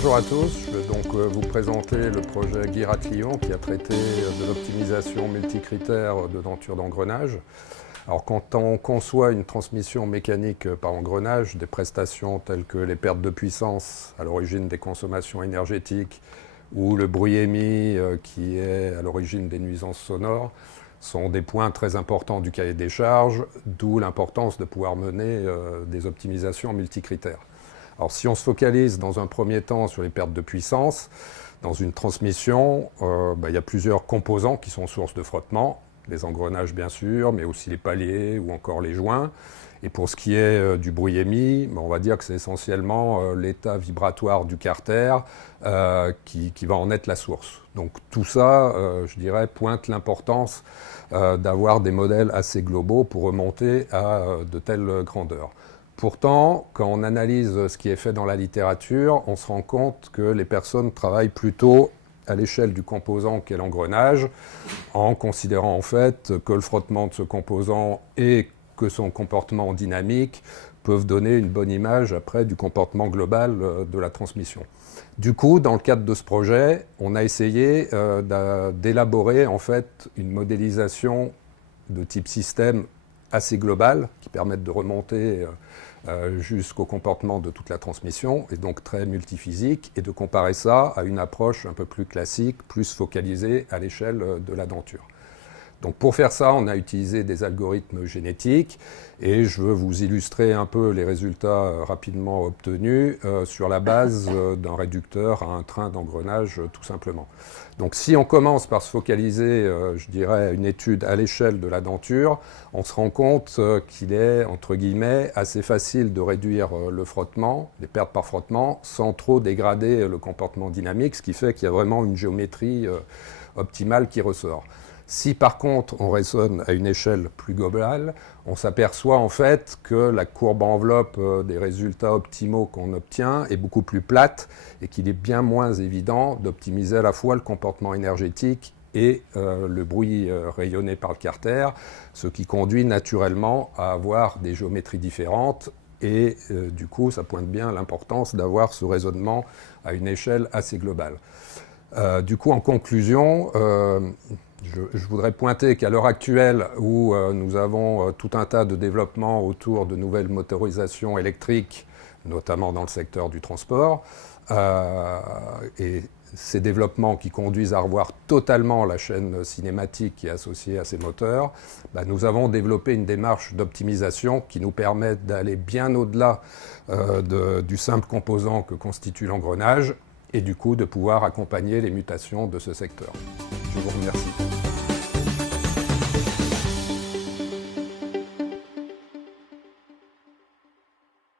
Bonjour à tous, je vais donc vous présenter le projet Guirac-Lyon qui a traité de l'optimisation multicritère de denture d'engrenage. Alors quand on conçoit une transmission mécanique par engrenage, des prestations telles que les pertes de puissance à l'origine des consommations énergétiques ou le bruit émis qui est à l'origine des nuisances sonores sont des points très importants du cahier des charges, d'où l'importance de pouvoir mener des optimisations multicritères. Alors si on se focalise dans un premier temps sur les pertes de puissance, dans une transmission, il y a plusieurs composants qui sont source de frottement, les engrenages bien sûr, mais aussi les paliers ou encore les joints. Et pour ce qui est du bruit émis, on va dire que c'est essentiellement l'état vibratoire du carter qui va en être la source. Donc tout ça, je dirais, pointe l'importance d'avoir des modèles assez globaux pour remonter à de telles grandeurs. Pourtant, quand on analyse ce qui est fait dans la littérature, on se rend compte que les personnes travaillent plutôt à l'échelle du composant qu'est l'engrenage, en considérant en fait que le frottement de ce composant et que son comportement dynamique peuvent donner une bonne image après du comportement global de la transmission. Du coup, dans le cadre de ce projet, on a essayé d'élaborer en fait une modélisation de type système assez globale qui permette de remonter jusqu'au comportement de toute la transmission, et donc très multiphysique, et de comparer ça à une approche un peu plus classique, plus focalisée à l'échelle de la denture. Donc pour faire ça, on a utilisé des algorithmes génétiques, et je veux vous illustrer un peu les résultats rapidement obtenus sur la base d'un réducteur à un train d'engrenage tout simplement. Donc si on commence par se focaliser, je dirais, une étude à l'échelle de la denture, on se rend compte qu'il est, entre guillemets, assez facile de réduire le frottement, les pertes par frottement, sans trop dégrader le comportement dynamique, ce qui fait qu'il y a vraiment une géométrie optimale qui ressort. Si par contre on raisonne à une échelle plus globale, on s'aperçoit en fait que la courbe enveloppe des résultats optimaux qu'on obtient est beaucoup plus plate et qu'il est bien moins évident d'optimiser à la fois le comportement énergétique et le bruit rayonné par le carter, ce qui conduit naturellement à avoir des géométries différentes et du coup ça pointe bien l'importance d'avoir ce raisonnement à une échelle assez globale. Du coup en conclusion, je voudrais pointer qu'à l'heure actuelle, où nous avons tout un tas de développements autour de nouvelles motorisations électriques, notamment dans le secteur du transport, et ces développements qui conduisent à revoir totalement la chaîne cinématique qui est associée à ces moteurs, nous avons développé une démarche d'optimisation qui nous permet d'aller bien au-delà du simple composant que constitue l'engrenage, et du coup de pouvoir accompagner les mutations de ce secteur. Je vous remercie.